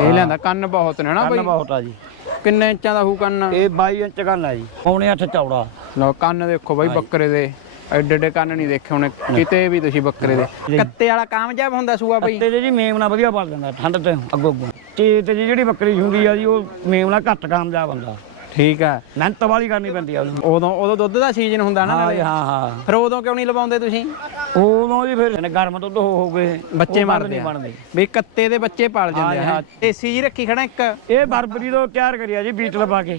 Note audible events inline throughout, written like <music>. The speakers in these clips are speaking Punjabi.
ਇਹ ਲਿਆਂਦਾ ਕੰਨ ਬਹੁਤ ਨੇ ਨਾ ਕੰਨ ਬਈ। ਬਹੁਤ ਆ ਜੀ। ਕਿੰਨੇ ਇੰਚਾਂ ਦਾ ਹੋਊ ਕੰਨ? ਇਹ 22 ਇੰਚ ਕੰਨ ਆ ਜੀ। ਪੌਣੇ 8 ਚੌੜਾ। ਲਓ ਕੰਨ ਦੇਖੋ ਬਈ ਬੱਕਰੇ ਦੇ। ਐਡੇ ਐਡੇ ਕੰਨ ਨਹੀਂ ਦੇਖੇ ਹੁਣ। ਕਿਤੇ ਵੀ ਤੁਸੀਂ ਬੱਕਰੇ ਦੇ। ਕੱਤੇ ਵਾਲਾ ਕਾਮਯਾਬ ਹੁੰਦਾ ਸੂਆ ਬਈ। ਤੇ ਜੀ ਮੇਮਣਾ ਵਧੀਆ ਪਲ ਜਾਂਦਾ ਠੰਡ ਤੇ। ਅੱਗੋਂ ਅੱਗੋਂ। ਤੇ ਜਿਹੜੀ ਬੱਕਰੀ ਹੁੰਦੀ ਆ ਜੀ ਉਹ ਮੇਮਣਾ ਘੱਟ ਕਾਮਯਾਬ ਹੁੰਦਾ। ਠੀਕ ਆ। ਮਿਹਨਤ ਵਾਲੀ ਕਰਨੀ ਪੈਂਦੀ ਆ ਉਹਨੂੰ। ਉਦੋਂ ਉਦੋਂ ਹਾਂ ਦਾ ਸੀਜ਼ਨ ਹੁੰਦਾ ਨਾ ਹਾਂ ਨਾਲੇ। ਹਾਂ ਹਾਂ। ਫਿਰ ਉਦੋਂ ਕਿਉਂ ਨਹੀਂ ਲਵਾਉਂਦੇ ਤੁਸੀਂ? ਉਦੋਂ ਜੀ ਫਿਰ ਗਰਮ ਦੁੱਧ ਹੋ ਹੋ ਗਏ। ਬੱਚੇ ਉਹ ਬੰਦ ਮਰਦੇ ਨਹੀਂ ਆ। ਬਣਦੇ। ਵੀ ਕੱਤੇ ਦੇ ਬੱਚੇ ਪਾਲ ਜਾਂਦੇ ਹਾਂ, ਆ ਹਾਂ। ਜੀ। ਰੱਖੀ ਖੜਾ ਇੱਕ। ਇਹ ਬਰਬਰੀ ਤੋਂ ਤਿਆਰ ਕਰਿਆ ਜੀ ਬੀਟ ਲਵਾ ਕੇ।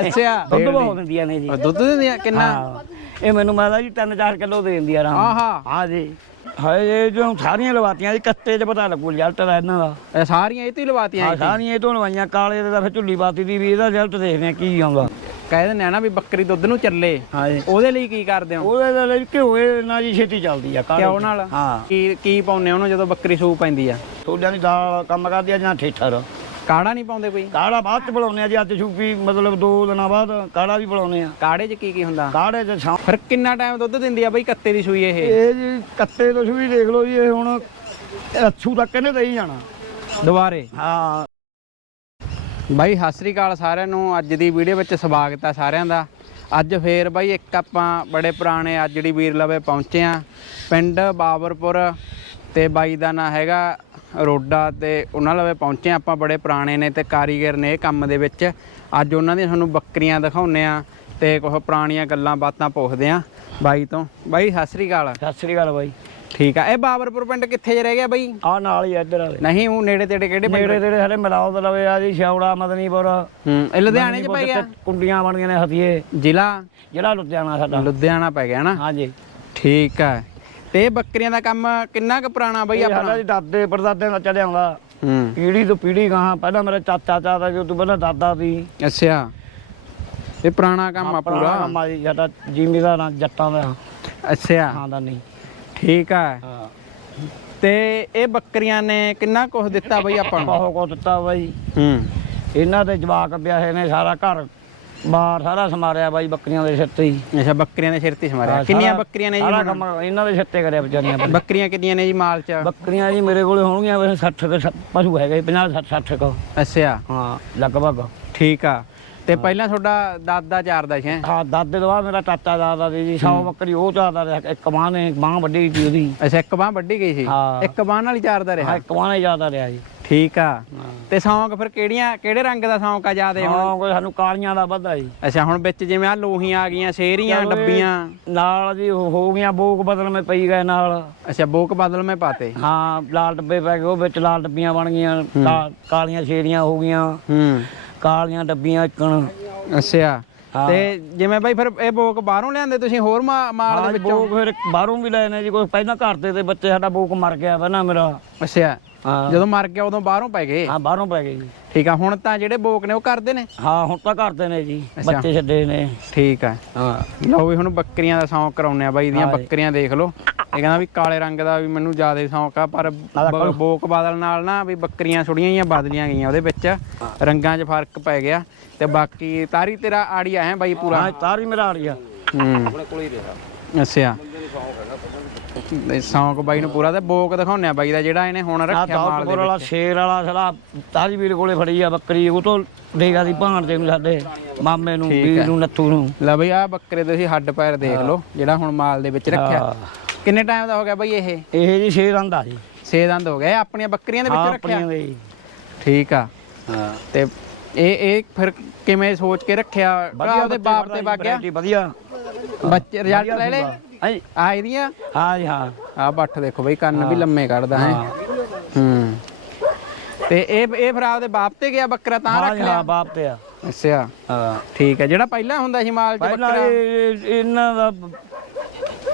ਅੱਛਾ। ਦੁੱਧ ਬਹੁਤ ਦਿੰਦੀਆਂ ਨੇ ਜੀ। ਦੁੱਧ ਦਿੰਦੀ ਆ ਕਿੰਨਾ? ਹਾਂ। ਇਹ ਮੈਨੂੰ ਮਾਦਾ ਜੀ 3-4 ਕਿਲੋ ਦੇ ਦਿੰਦੀ ਆ ਆਰਾਮ। ਆਹਾ। ਹਾਂ ਜੀ। ਹਾਏ ਇਹ ਜੋ ਸਾਰੀਆਂ ਲਵਾਤੀਆਂ ਜੀ ਕੱਤੇ 'ਚ ਪਤਾ ਲੱਗੂ ਰਿਜ਼ਲਟ ਦਾ ਇਹਨਾਂ ਦਾ। ਇਹ ਸਾਰੀਆਂ ਇਹ ਤੇ ਹੀ ਲਵਾਤੀਆਂ ਹਾਂ ਸਾਰੀਆਂ ਇਹ ਤੋਂ ਲਵਾਈਆਂ ਕਾਲੇ ਦੇ ਤਾਂ ਫਿਰ ਝੁੱਲੀ ਪਾਤੀ ਦੀ ਵੀ ਇਹਦਾ ਰਿਜ਼ਲਟ ਦੇਖਦੇ ਆ ਕੀ ਆਉਂਦਾ। ਕਹਿ ਦਿੰਦੇ ਆ ਨਾ ਵੀ ਬੱਕਰੀ ਦੁੱਧ ਨੂੰ ਚੱਲੇ। ਹਾਂ ਜੀ ਉਹਦੇ ਲਈ ਕੀ ਕਰਦੇ ਹੋ? ਉਹਦੇ ਲਈ ਘਿਓਏ ਨਾਲ ਜੀ ਛੇਤੀ ਚੱਲਦੀ ਆ ਕਾਲੇ ਕਿਉਂ। ਨਾਲ? ਹਾਂ। ਕੀ ਕੀ ਪਾਉਨੇ ਉਹਨੂੰ ਜਦੋਂ ਬੱਕਰੀ ਸੂ ਪੈਂਦੀ ਆ? ਛੋਲਿਆਂ ਦੀ ਦਾਲ ਕੰਮ ਕਰਦੀ ਆ ਜਾਂ ਠੇਠਰ? ਕਾੜਾ ਨਹੀਂ ਪਾਉਂਦੇ ਕੋਈ? ਕਾੜਾ ਬਾਅਦ ਚ ਬਣਾਉਂਦੇ ਆ ਜੀ ਅੱਜ ਛੂਪੀ ਮਤਲਬ ਦੋ ਦਿਨਾਂ ਬਾਅਦ ਕਾੜਾ ਵੀ ਬਣਾਉਂਦੇ ਆ। ਕਾੜੇ 'ਚ ਕੀ ਕੀ ਹੁੰਦਾ? ਕਾੜੇ ਚ ਸ਼ਾਮ ਫਿਰ ਕਿੰਨਾ ਟਾਈਮ ਦੁੱਧ ਦਿੰਦੀ ਆ ਬਈ ਕੱਤੇ ਦੀ ਸੂਈ ਇਹ? ਇਹ ਜੀ ਕੱਤੇ ਤੋਂ ਵੀ ਦੇਖ ਲਓ ਜੀ ਇਹ ਹੁਣ ਅੱਛੂ ਤੱਕ ਇਹਨੇ ਦੇਈ ਜਾਣਾ। ਦੁਬਾਰੇ? ਹਾਂ। ਬਾਈ ਸਤਿ ਸ੍ਰੀ ਅਕਾਲ ਸਾਰਿਆਂ ਨੂੰ। ਅੱਜ ਦੀ ਵੀਡੀਓ ਵਿੱਚ ਸਵਾਗਤ ਹੈ ਸਾਰਿਆਂ ਦਾ। ਅੱਜ ਫੇਰ ਬਾਈ ਇੱਕ ਆਪਾਂ ਬੜੇ ਪੁਰਾਣੇ ਅੱਜ ਜਿਹੜੀ ਵੀਰ ਲਵੇ ਪਹੁੰਚੇ ਆ। ਪਿੰਡ ਬਾਬਰਪੁਰ ਤੇ ਬਾਈ ਦਾ ਨਾਂ ਹੈਗਾ ਰੋਡਾ ਤੇ ਉਹਨਾਂ ਲਵੇ ਪਹੁੰਚੇ ਆਪਾਂ ਬੜੇ ਪੁਰਾਣੇ ਨੇ ਤੇ ਕਾਰੀਗਰ ਨੇ ਇਹ ਕੰਮ ਦੇ ਵਿੱਚ। ਅੱਜ ਉਹਨਾਂ ਦੀਆਂ ਤੁਹਾਨੂੰ ਬੱਕਰੀਆਂ ਦਿਖਾਉਨੇ ਆ ਤੇ ਕੁਝ ਪੁਰਾਣੀਆਂ ਗੱਲਾਂ ਬਾਤਾਂ ਪੁੱਛਦੇ ਆ ਬਾਈ ਤੋਂ। ਬਾਈ ਸਤਿ ਸ੍ਰੀ ਅਕਾਲ। ਸਤਿ ਸ੍ਰੀ ਅਕਾਲ ਬਾਈ। ਠੀਕ ਆ। ਇਹ ਬਾਬਰਪੁਰ ਪਿੰਡ ਕਿੱਥੇ ਜੇ ਰਹਿ ਗਿਆ ਬਾਈ? ਆ ਨਾਲ ਹੀ ਆ ਇੱਧਰ ਆਲੇ ਨਹੀਂ ਉਹ ਨੇੜੇ ਤੇੜੇ ਕਿਹੜੇ ਪਿੰਡ? ਨੇੜੇ ਤੇੜੇ ਸਾਰੇ ਮਿਲਾਓ ਤੇ ਲਵੇ ਆ ਜੀ ਸ਼ੌੜਾ ਮਦਨੀਪੁਰ। ਹੂੰ ਇਹ ਲੁਧਿਆਣੇ 'ਚ ਪੈ ਗਿਆ? ਕੁੰਡੀਆਂ ਬਣੀਆਂ ਨੇ ਹਥੀਏ। ਜ਼ਿਲ੍ਹਾ? ਜਿਹੜਾ ਲੁਧਿਆਣਾ ਸਾਡਾ। ਲੁਧਿਆਣਾ ਪੈ ਗਿਆ ਨਾ? ਹਾਂਜੀ। ਠੀਕ ਹੈ ਤੇ ਇਹ ਬੱਕਰੀਆਂ ਦਾ ਕੰਮ ਕਿੰਨਾ ਕੁ ਪੁਰਾਣਾ ਬਈ ਆਪਣਾ? ਜੀ ਦਾਦੇ ਪੜਦਾਦੇ ਦਾ ਚੱਲਿਆ ਆਉਂਦਾ ਹੂੰ। ਪੀੜੀ ਤੋਂ ਪੀੜੀ ਗਾਹਾਂ ਪਹਿਲਾਂ ਮੇਰਾ ਚਾਚਾ ਚਾਚਾ ਉਹ ਤੋਂ ਪਹਿਲਾਂ ਦਾਦਾ ਸੀ। ਅੱਛਾ। ਇਹ ਪੁਰਾਣਾ ਕੰਮ ਆ ਪੁਰਾਣਾ ਪੂਰਾ? ਕੰਮ ਆ ਜੀ ਸਾਡਾ ਜ਼ਿਮੀਦਾਰਾਂ ਜੱਟਾਂ ਦਾ। ਅੱਛਾ। ਖਾਨਦਾਨੀ ਠੀਕ ਹੈ ਹਾਂ। ਤੇ ਇਹ ਬੱਕਰੀਆਂ ਨੇ ਕਿੰਨਾ ਕੁਝ ਦਿੱਤਾ ਬਈ ਆਪਾਂ ਨੂੰ? ਬਹੁਤ ਕੁਛ ਦਿੱਤਾ ਬਾਈ। ਹੂੰ। ਇਹਨਾਂ ਦੇ ਜਵਾਕ ਵਿਆਹੇ ਨੇ ਸਾਰਾ ਘਰ ਬਾਹਰ ਸਾਰਾ ਸਮਾਰਿਆ ਬਾਈ ਬੱਕਰੀਆਂ ਦੇ ਸਿਰ ਤੇ ਹੀ। ਅੱਛਾ ਬੱਕਰੀਆਂ ਦੇ ਸਿਰ ਤੇ ਸਮਾਰਿਆ। ਹਾਂ, ਕਿੰਨੀਆਂ ਬੱਕਰੀਆਂ ਨੇ ਜੀ ਸਾਰਾ ਹੁਣ? ਕੰਮ ਇਹਨਾਂ ਦੇ ਸਿਰ ਤੇ ਕਰਿਆ ਵਿਚਾਰੀਆਂ। ਬੱਕਰੀਆਂ ਕਿੰਨੀਆਂ ਨੇ ਜੀ ਮਾਲ ਚ? ਬੱਕਰੀਆਂ ਜੀ ਮੇਰੇ ਕੋਲੇ ਹੋਣਗੀਆਂ ਵੈਸੇ 60 ਦੇ ਪਸ਼ੂ ਹੈਗੇ 50 60 60 ਕੋ। ਅੱਛਾ। ਹਾਂ ਲਗਭਗ। ਠੀਕ ਆ। ਤੇ ਪਹਿਲਾਂ ਤੁਹਾਡਾ ਦਾਦਾ ਚਾਰਦਾ ਸੀ ਹੈਂ? ਹਾਂ ਦਾਦੇ ਤੋਂ ਬਾਅਦ ਮੇਰਾ ਚਾਚਾ ਦਾਦਾ ਜੀ 100 ਬੱਕਰੀ ਉਹ ਚਾਹਦਾ ਰਿਹਾ ਇੱਕ ਮਾਂ ਨੇ ਮਾਂ ਵੱਡੀ ਸੀ ਉਹਦੀ। ਅੱਛਾ ਇੱਕ ਬਾਹ ਵੱਡੀ ਗਈ ਸੀ? ਹਾਂ। ਇੱਕ ਬਾਹ ਨਾਲ ਹੀ ਚਾਰਦਾ ਹਾਂ ਰਿਹਾ? ਇੱਕ ਮਾਂ ਨੇ ਜ਼ਿਆਦਾ ਰਿਹਾ ਜੀ। ਠੀਕ ਆ। ਤੇ ਸੌਂਕ ਫਿਰ ਕਿਹੜੀਆਂ ਕਿਹੜੇ ਰੰਗ ਦਾ ਸੌਂਕ ਆ ਜਿਆਦੇ ਹੁਣ? ਹਾਂ ਕੋਈ ਸਾਨੂੰ ਕਾਲੀਆਂ ਦਾ ਵੱਧਾ ਜੀ। ਅੱਛਾ ਹੁਣ ਵਿੱਚ ਜਿਵੇਂ ਆ ਲੋਹੀਆਂ ਆ ਗਈਆਂ ਸ਼ੇਰੀਆਂ ਚਲੋ ਇਹ ਡੱਬੀਆਂ। ਨਾਲ ਜੀ ਹੋ ਹੋ ਗਈਆਂ ਬੋਕ ਬਦਲ ਮੇ ਪਈ ਗਏ ਨਾਲ। ਅੱਛਾ ਬੋਕ ਬਦਲ ਮੈਂ ਪਾਤੇ। ਹਾਂ ਲਾਲ ਡੱਬੇ ਪੈ ਗਏ ਉਹ ਵਿੱਚ ਲਾਲ ਡੱਬੀਆਂ ਬਣ ਗਈਆਂ ਕਾ- ਕਾਲੀਆਂ ਸ਼ੇਰੀਆਂ ਹੋ ਗਈਆਂ। ਹੂੰ। ਕਾਲੀਆਂ ਡੱਬੀਆਂ ਇੱਕਣ। ਅੱਛਾ। ਹਾਂ। ਤੇ ਜਿਵੇਂ ਬਾਈ ਫਿਰ ਇਹ ਬੋਕ ਬਾਹਰੋਂ ਲਿਆਂਦੇ ਤੁਸੀਂ ਹੋਰ ਮਾ- ਮਾਲ ਦੇ ਹਾਂ ਵਿੱਚੋਂ? ਬੋਕ ਫਿਰ ਬਾਹਰੋਂ ਵੀ ਨੇ ਜੀ ਕੋਈ ਪਹਿਲਾਂ ਘਰ ਦੇ ਤੇ ਬੱਚੇ ਸਾਡਾ ਬੋਕ ਮਰ ਗਿਆ ਨਾ ਮੇਰਾ। ਅੱਛਾ। ਹਾਂ। ਜਦੋਂ ਮਰ ਗਿਆ ਉਦੋਂ ਬਾਹਰੋਂ ਪੈ ਗਏ। ਹਾਂ ਬਾਹਰੋਂ ਪੈ ਗਏ ਜੀ। ਠੀਕ ਆ ਹੁਣ ਤਾਂ ਜਿਹੜੇ ਬੋਕ ਨੇ ਉਹ ਕਰਦੇ ਨੇ? ਹਾਂ ਹੁਣ ਤਾਂ ਘਰ ਦੇ ਨੇ ਜੀ ਅੱਛਾ। ਬੱਚੇ ਛੱਡੇ ਨੇ। ਠੀਕ ਆ। ਹਾਂ। ਲਓ ਵੀ ਹੁਣ ਬੱਕਰੀਆਂ ਦਾ ਸ਼ੌਂਕ ਕਰਾਉਨੇ ਆ ਬਾਈ ਦੀਆਂ ਹਾਂ ਜੀ। ਬੱਕਰੀਆਂ ਦੇਖ ਲਓ। ਇਹ ਕਹਿੰਦਾ ਵੀ ਕਾਲੇ ਰੰਗ ਦਾ ਵੀ ਮੈਨੂੰ ਜ਼ਿਆਦਾ ਸ਼ੌਂਕ ਆ ਪਰ ਬ- ਬੋਕ ਬਦਲ ਨਾਲ ਨਾ ਵੀ ਬੱਕਰੀਆਂ ਥੋੜੀਆਂ ਜਿਹੀਆਂ ਬਦਲੀਆਂ ਗਈਆਂ ਉਹਦੇ ਵਿੱਚ। ਰੰਗਾਂ 'ਚ ਫ਼ਰਕ ਪੈ ਗਿਆ ਤੇ ਬਾਕੀ ਤਾਰੀ ਤੇਰਾ ਆੜੀਆ ਹੈ ਬਾਈ ਪੂਰਾ? ਹਾਂ ਤਾਰ ਵੀ ਮੇਰਾ ਆ। ਗਿਆ ਹੂੰ। ਆਪਣੇ ਕੋਲ ਹੀ ਰਿਹਾ। ਅੱਛਾ। ਸ਼ੌਂਕ ਬਾਈ ਨੂੰ ਪੂਰਾ ਤੇ ਬੋਕ ਦਿਖਾਉਨੇ ਆ ਬਾਈ ਦਾ ਜਿਹੜਾ ਇਹਨੇ ਹੁਣ ਆ ਰੱਖਿਆ ਮਾਲ ਦੇ ਵਾਲਾ ਵਿੱਚ। ਸ਼ੇਰ ਵਾਲਾ ਸਾਲਾ ਤਾਜ ਵੀਰ ਕੋਲੇ ਫੜੀ ਆ ਬੱਕਰੀ ਉਹ ਤੋਂ ਦੇਗਾ ਦੀ ਭਾਣ ਦੇ ਨੂੰ ਸਾਡੇ ਮਾਮੇ ਨੂੰ ਠੀਕ ਵੀਰ ਹੈ। ਨੂੰ ਨੱਥੂ ਨੂੰ। ਲੈ ਬਈ ਆ ਬੱਕਰੇ ਦੇ ਤੁਸੀਂ ਹੱਡ ਪੈਰ ਦੇਖ ਲਓ ਜਿਹੜਾ ਹੁਣ ਮਾਲ ਦੇ ਵਿੱਚ ਰੱਖਿਆ। ਹਾਂ। ਕਿੰਨੇ ਟਾਈਮ ਦਾ ਹੋ ਗਿਆ ਬਾਈ ਇਹ? ਇਹ ਜੀ ਸ਼ੇਰ ਆਂਦਾ ਜੀ। ਛੇ ਦੰਦ ਹੋ ਗਏ ਆਪਣੀਆਂ ਬੱਕਰੀਆਂ ਦੇ ਵਿੱਚ ਰੱਖਿਆ? ਆਪਣੀਆਂ ਦੇ ਜੀ। ਠੀਕ ਆ। ਹਾਂ। ਤੇ ਇਹ ਇਹ ਫਿਰ ਕਿਵੇਂ ਸੋਚ ਕੇ ਰੱਖਿਆ? ਭਰਾ ਉਹਦੇ ਬਾਪ ਤੇ ਵਗ ਗਿਆ? ਵਧੀਆ। ਬੱਚੇ ਰਿਜ਼ਲਟ ਲੈ ਲੈ ਹਾਂ ਆ? ਇਹਦੀਆਂ ਹਾਂ ਜੀ ਹਾਂ। ਆ ਬੱਠ ਦੇਖੋ ਬਈ ਕੰਨ ਵੀ ਲੰਮੇ ਕੱਢਦਾ ਹੈ। ਹਾਂ। ਹੂੰ। ਤੇ ਇਹ ਇਹ ਫਿਰ ਆਪਦੇ ਬਾਪ ਤੇ ਗਿਆ ਬੱਕਰਾ ਤਾਂ ਹਾਂ ਰੱਖ ਜੀ, ਹਾਂ ਲਿਆ ਬਾਪ ਤੇ ਆ। ਅੱਛਾ। ਹਾਂ। ਠੀਕ ਹੈ ਜਿਹੜਾ ਪਹਿਲਾਂ ਹੁੰਦਾ ਸੀ ਮਾਲ ਚ ਪਹਿਲਾਂ ਬੱਕਰਾ? ਇਹ- ਇਹਨਾਂ ਦਾ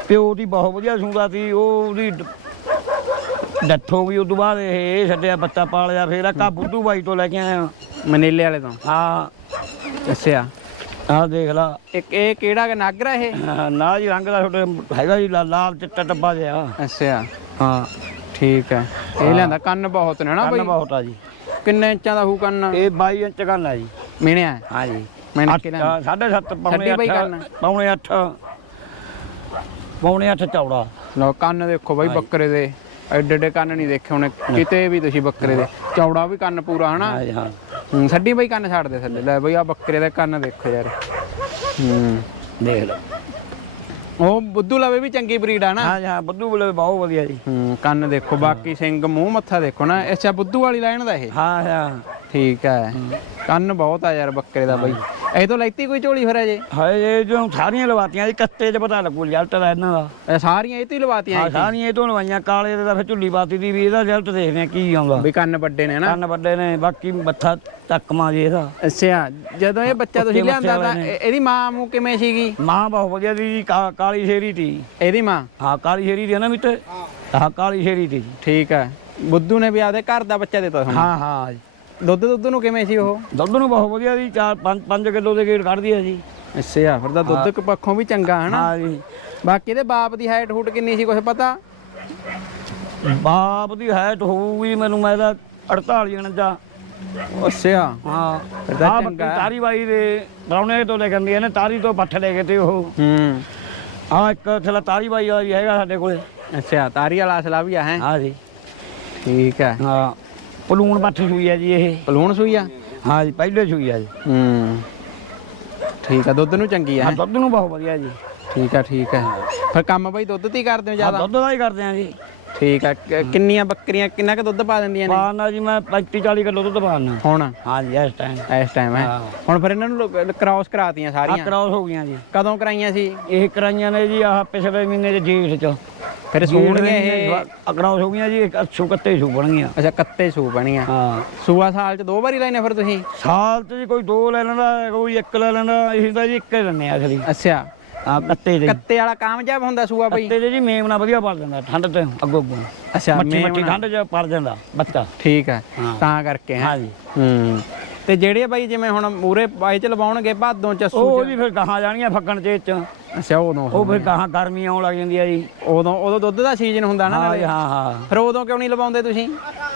ਪਿਓ ਦੀ ਬਹੁਤ ਵਧੀਆ ਸੁਣਦਾ ਸੀ ਉਹ ਉਹਦੀ ਡੈਥ ਹੋ ਗਈ ਉਸ ਤੋਂ ਬਾਅਦ ਇਹ ਇਹ ਛੱਡਿਆ ਬੱਚਾ ਪਾਲਿਆ ਫੇਰ ਆ ਕਾ ਬੁੱਧੂ ਬਾਈ ਤੋਂ ਲੈ ਕੇ ਆਇਆ। ਮਨੀਲੇ ਵਾਲੇ ਤੋਂ? ਹਾਂ। ਅੱਛਾ। ਆਹ ਦੇਖ ਲਾ। ਇੱਕ ਇਹ ਕਿਹੜਾ ਨਾਗਰਾ ਇਹ? ਹਾਂ, ਨਾ ਜੀ ਰੰਗ ਦਾ ਛੋਟੇ ਹੈਗਾ ਜੀ ਲਾ- ਲਾਲ ਚਿੱਟਾ ਡੱਬਾ ਜਿਹਾ। ਅੱਛਾ। ਹਾਂ। ਠੀਕ ਹੈ ਇਹ ਲਿਆਂਦਾ ਕੰਨ ਬਹੁਤ ਨੇ ਨਾ ਕੰਨ ਬਈ? ਬਹੁਤ ਆ ਜੀ। ਕਿੰਨੇ ਇੰਚਾਂ ਦਾ ਹੋਊ ਕੰਨ? ਇਹ 22 ਇੰਚ ਕੰਨ ਆ ਜੀ। ਮਿਣਿਆ ਹਾਂ ਜੀ। ਮਿਣ ਕੇ ਲਿਆਂਦਾ। ਸਾਢੇ ਸੱਤ ਛੱਡੀ ਪੌਣੇ ਬਈ 8 ਕੰਨ। ਪੌਣੇ 8 ਪੌਣੇ 8 ਚੌੜਾ। ਲਓ ਕੰਨ ਦੇਖੋ ਬਾਈ ਬੱਕਰੇ ਦੇ। ਐਡੇ ਐਡੇ ਕੰਨ ਨਹੀਂ ਦੇਖੇ ਹੋਣੇ। ਕਿਤੇ ਵੀ ਤੁਸੀਂ ਬੱਕਰੇ ਦੇ। ਚੌੜਾ ਵੀ ਕੰਨ ਪੂਰਾ ਹਨਾ? ਹਾਂ ਜੀ ਹਾਂ। ਹੂੰ, ਛੱਡੀ ਬਈ ਕੰਨ ਛੱਡ ਦੇ ਥੱਲੇ। ਲੈ ਬਈ ਆ ਬੱਕਰੇ ਦੇ ਕੰਨ ਦੇਖੋ ਯਾਰ। ਹੂੰ ਦੇਖ ਲਓ। ਉਹ ਬੁੱਧੂ ਲਵੇ ਵੀ ਚੰਗੀ ਬਰੀਡ ਆ ਨਾ। ਹਾਂ ਹਾਂ ਬੱਦੂ ਬਲੇ ਬਹੁਤ ਵਧੀਆ ਜੀ। ਹੂੰ ਕੰਨ ਦੇਖੋ ਬਾਕੀ ਸਿੰਘ ਮੂੰਹ ਮੱਥਾ ਦੇਖੋ ਨਾ। ਅੱਛਾ ਬੁੱਧੂ ਵਾਲੀ ਲਾਈਨ ਦਾ ਇਹ? ਹਾਂ ਹਾਂ। ਠੀਕ ਹੈ। ਕੰਨ ਬਹੁਤ ਆ ਯਾਰ ਬੱਕਰੇ ਦਾ ਬਈ। ਇਹ ਤੋਂ ਲੈਤੀ ਕੋਈ ਝੋਲੀ ਫਿਰ ਅਜੇ? ਹਾਏ ਇਹ ਜੋ ਸਾਰੀਆਂ ਲਵਾਤੀਆਂ ਜੀ ਕੱਤੇ 'ਚ ਪਤਾ ਲੱਗੂ ਰਿਜ਼ਲਟ ਦਾ ਇਹਨਾਂ ਦਾ। ਇਹ ਸਾਰੀਆਂ ਇਹ ਤੋਂ ਹੀ ਲਵਾਤੀਆਂ ਹਾਂ ਸਾਰੀਆਂ ਇਹ ਤੋਂ ਲਵਾਈਆਂ ਕਾਲੇ ਦੇ ਤਾਂ ਫਿਰ ਝੁੱਲੀ ਬਾਤੀ ਦੀ ਵੀ ਇਹਦਾ ਰਿਜ਼ਲਟ ਦੇਖਦੇ ਆ ਕੀ ਆਉਂਦਾ। ਵੀ ਕੰਨ ਵੱਡੇ ਨੇ ਨਾ। ਕੰਨ ਵੱਡੇ ਨੇ ਬਾਕੀ ਮੱਥਾ ਚੱਕਮਾ ਜੀ ਇਹਦਾ। ਅੱਛਾ ਜਦੋਂ ਇਹ ਬੱਚਾ ਤੁਸੀਂ ਲਿਆਂਦਾ ਤਾਂ। ਇਹ- ਇਹਦੀ ਮਾਂ ਮੂੰ ਕਿਵੇਂ ਸੀਗੀ? ਮਾਂ ਬਹੁਤ ਵਧੀਆ ਦੀ ਜੀ ਕਾ- ਕਾਲੀ ਸ਼ੇਰੀ ਤੀ। ਇਹਦੀ ਮਾਂ? ਹਾਂ ਕਾਲੀ ਸ਼ੇਰੀ ਦੀ ਨਾ ਮਿੱਤੇ ਹਾਂ। ਕਾਲੀ ਸ਼ੇਰੀ ਜੀ ਠੀਕ ਹੈ। ਬੁੱਧੂ ਨੇ ਵੀ ਆਪਦੇ ਘਰ ਦਾ ਬੱਚਾ ਦਿੱਤਾ ਤੁਹਾਨੂੰ? ਹਾਂ ਹਾਂ। ਜੀ ਦੁੱਧ ਦੁੱਧ ਨੂੰ ਕਿਵੇਂ ਸੀ ਉਹ? ਦੁੱਧ ਨੂੰ ਬਹੁਤ ਵਧੀਆ ਜੀ 4 5 5 ਕਿਲੋ ਦੇ ਗੇੜ ਕੱਢਦੀ ਆ ਜੀ। ਅੱਛਾ ਫਿਰ ਤਾਂ ਦੁੱਧ ਕ ਪੱਖੋਂ ਵੀ ਚੰਗਾ ਹੈ ਨਾ। ਹਾਂ ਜੀ। ਬਾਕੀ ਇਹਦੇ ਬਾਪ ਦੀ ਹਾਈਟ ਹੂਟ ਕਿੰਨੀ ਸੀ ਕੁਝ ਪਤਾ? ਬਾਪ ਦੀ ਹਾਈਟ ਹੋਊਗੀ ਮੈਨੂੰ ਮੈਂ ਇਹਦਾ 48 ਅਣਜਾ ਅੱਛਾ। ਹਾਂ। ਫਿਰ ਤਾਂ ਚੰਗਾ। ਤਾਰੀ ਬਾਈ ਦੇ ਬਰਾਉਣੇ ਤੋਂ ਲੈ ਕੇ ਆਂਦੀ ਨੇ ਤਾਰੀ ਤੋਂ ਪੱਠ ਲੈ ਕੇ ਤੇ ਉਹ। ਹੂੰ। ਆ ਇੱਕ ਥਲਾ ਤਾਰੀ ਬਾਈ ਵੀ ਹੈਗਾ ਸਾਡੇ ਕੋਲੇ। ਅੱਛਾ ਤਾਰੀ ਵਾਲਾ ਅਸਲਾ ਵੀ ਆ ਹੈ? ਹਾਂ ਜੀ। ਠੀਕ ਹੈ। ਹਾਂ। ਪਲੂਣ ਪੱਠ ਸੂਈ ਹੈ ਜੀ ਇਹ। ਪਲੂਣ ਸੂਈ ਆ? ਹਾਂ ਜੀ ਪਹਿਲੇ ਸੂਈ ਹੈ ਜੀ। ਹੂੰ। ਠੀਕ ਆ ਦੁੱਧ ਨੂੰ ਚੰਗੀ ਆ ਹਾਂ? ਦੁੱਧ ਨੂੰ ਬਹੁਤ ਵਧੀਆ ਜੀ। ਠੀਕ ਆ ਠੀਕ ਆ। ਫਿਰ ਕੰਮ ਬਈ ਦੁੱਧ ਤੇ ਹੀ ਕਰਦੇ ਹੋ ਹਾਂ ਜ਼ਿਆਦਾ? ਦੁੱਧ ਦਾ ਹੀ ਕਰਦੇ ਆ ਜੀ। ਠੀਕ ਆ ਕ- ਕਿੰਨੀਆਂ ਬੱਕਰੀਆਂ ਕਿੰਨਾ ਕੁ ਦੁੱਧ ਪਾ ਦਿੰਦੀਆਂ ਨੇ? ਪਾਣਾ ਜੀ ਮੈਂ 35 40 ਕਿਲੋ ਦੁੱਧ ਪਾਣਾ ਹੁਣ? ਹਾਂ ਜੀ ਇਸ ਟਾਈਮ ਇਸ ਟਾਈਮ ਹੈ? ਹਾਂ। ਹੁਣ ਫਿਰ ਇਹਨਾਂ ਨੂੰ ਕ੍ਰਾਸ ਕਰਾਤੀਆਂ ਆ ਸਾਰੀਆਂ? ਕਰਾਉਸ ਹੋ ਗਈਆਂ ਜੀ। ਕਦੋਂ ਕਰਾਈਆਂ ਸੀ? ਇਹ ਕਰਾਈਆਂ ਨੇ ਜੀ ਆਹ ਪਿਛਲੇ ਮਹੀਨੇ ਦੇ ਜੇਠ ਚ। ਫਿਰ ਸੂਣਗੇ ਇਹ? ਕਰਾਉਸ ਹੋ ਗਈਆਂ ਜੀ ਇੱਕ ਅੱਛੂ ਕੱਤੇ ਸੂ ਬਣਗੀਆਂ। ਅੱਛਾ ਕੱਤੇ ਸੂ ਬਣੀਆਂ ਹਾਂ। ਸੂਆ ਸਾਲ ਚ ਦੋ ਵਾਰੀ ਲੈਣੇ ਫਿਰ ਤੁਸੀਂ? ਸਾਲ ਤੇ ਜੀ ਕੋਈ ਦੋ ਲੈ ਲੈਂਦਾ ਕੋਈ ਇੱਕ ਲੈ ਲੈਂਦਾ ਅਸੀਂ ਤਾਂ ਜੀ ਇੱਕ ਹੀ ਲੈਂਦੇ ਆ ਅਸਲੀ। ਅੱਛਾ। ਆ ਕੱਤੇ ਦੇ। ਕੱਤੇ ਵਾਲਾ ਕਾਮਯਾਬ ਹੁੰਦਾ ਸੂਆ ਬਈ? ਕੱਤੇ ਦੇ ਜੀ ਮੇਮਣਾ ਵਧੀਆ ਪਲ ਜਾਂਦਾ ਠੰਡ ਤੇ ਅੱਗੋਂ ਅੱਗੋਂ। ਅੱਛਾ ਮੱਠੀ ਮੇਮਣਾ। ਠੰਡ ਚ ਪਲ ਜਾਂਦਾ ਬੱਚਾ। ਠੀਕ ਹੈ। ਤਾਂ ਕਰਕੇ ਹੈ। ਜੀ ਹੂੰ। ਤੇ ਜਿਹੜੇ ਬਾਈ ਜਿਵੇਂ ਹੁਣ ਮੂਰੇ ਬਾਈ ਚ ਲਵਾਉਣਗੇ ਭਾਦੋਂ ਚ ਉਹ ਸੂ ਚ? ਜੀ ਫਿਰ ਗਾਹਾਂ ਜਾਣੀਆਂ ਫੱਕਣ ਚ ਚ। ਅੱਛਾ ਉਦੋਂ ਉਹ ਫਿਰ ਗਾਹਾਂ ਗਰਮੀ ਆਉਣ ਲੱਗ ਜਾਂਦੀ ਆ ਜੀ। ਉਦੋਂ ਉਦੋਂ ਦੁੱਧ ਦਾ ਸੀਜ਼ਨ ਹੁੰਦਾ ਨਾ ਹਾਂ ਨਾਲੇ ਹਾਂ ਹਾਂ। ਫਿਰ ਉਦੋਂ ਕਿਉਂ ਨਹੀਂ ਲਵਾਉਂਦੇ ਤੁਸੀਂ?